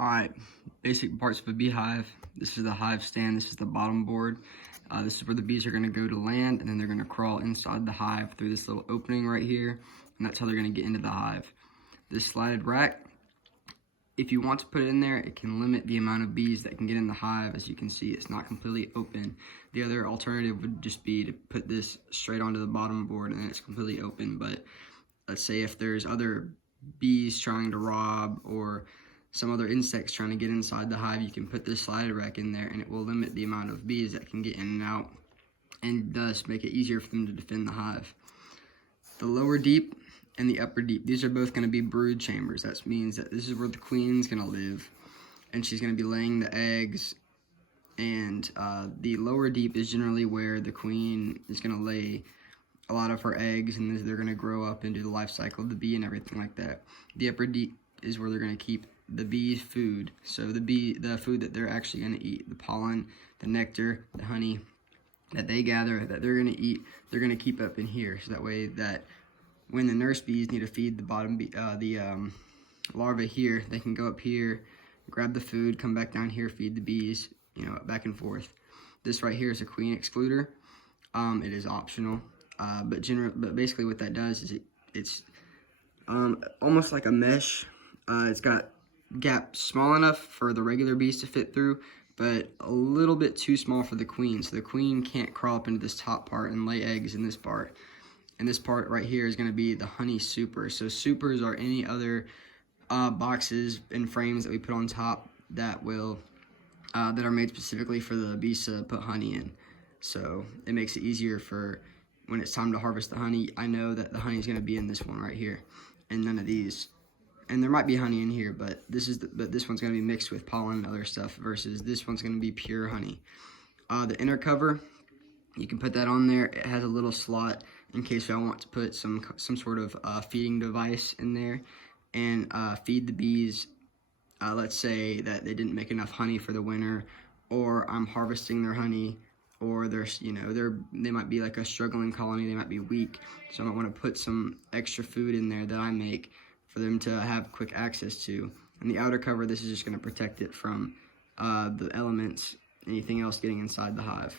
Alright, basic parts of a beehive. This is the hive stand, this is the bottom board. This is where the bees are going to go to land, and then they're going to crawl inside the hive through this little opening right here, and that's how they're going to get into the hive. This slided rack, if you want to put it in there, it can limit the amount of bees that can get in the hive. As you can see, it's not completely open. The other alternative would just be to put this straight onto the bottom board and then it's completely open. But let's say if there's other bees trying to rob or some other insects trying to get inside the hive, you can put this slided rack in there and it will limit the amount of bees that can get in and out, and thus make it easier for them to defend the hive. The lower deep and the upper deep, these are both going to be brood chambers. That means that this is where the queen's going to live, and she's going to be laying the eggs. And the lower deep is generally where the queen is going to lay a lot of her eggs, and they're going to grow up and do the life cycle of the bee and everything like that. The upper deep is where they're going to keep the bees' food. So the food that they're actually going to eat, the pollen, the nectar, the honey that they gather, that they're going to eat, they're going to keep up in here. So that way that when the nurse bees need to feed the bottom larvae here, they can go up here, grab the food, come back down here, feed the bees, back and forth. This right here is a queen excluder. It is optional, but basically what that does is it's almost like a mesh. It's got gaps small enough for the regular bees to fit through, but a little bit too small for the queen. So the queen can't crawl up into this top part and lay eggs in this part. And this part right here is going to be the honey super. So supers are any other boxes and frames that we put on top that will that are made specifically for the bees to put honey in. So it makes it easier for when it's time to harvest the honey. I know that the honey is going to be in this one right here, and none of these. And there might be honey in here, but this one's going to be mixed with pollen and other stuff, versus this one's going to be pure honey. The inner cover, you can put that on there. It has a little slot in case I want to put some sort of feeding device in there and feed the bees. Let's say that they didn't make enough honey for the winter, or I'm harvesting their honey, or they might be like a struggling colony, they might be weak, so I might want to put some extra food in there that I make for them to have quick access to. And the outer cover, this is just going to protect it from the elements, anything else getting inside the hive.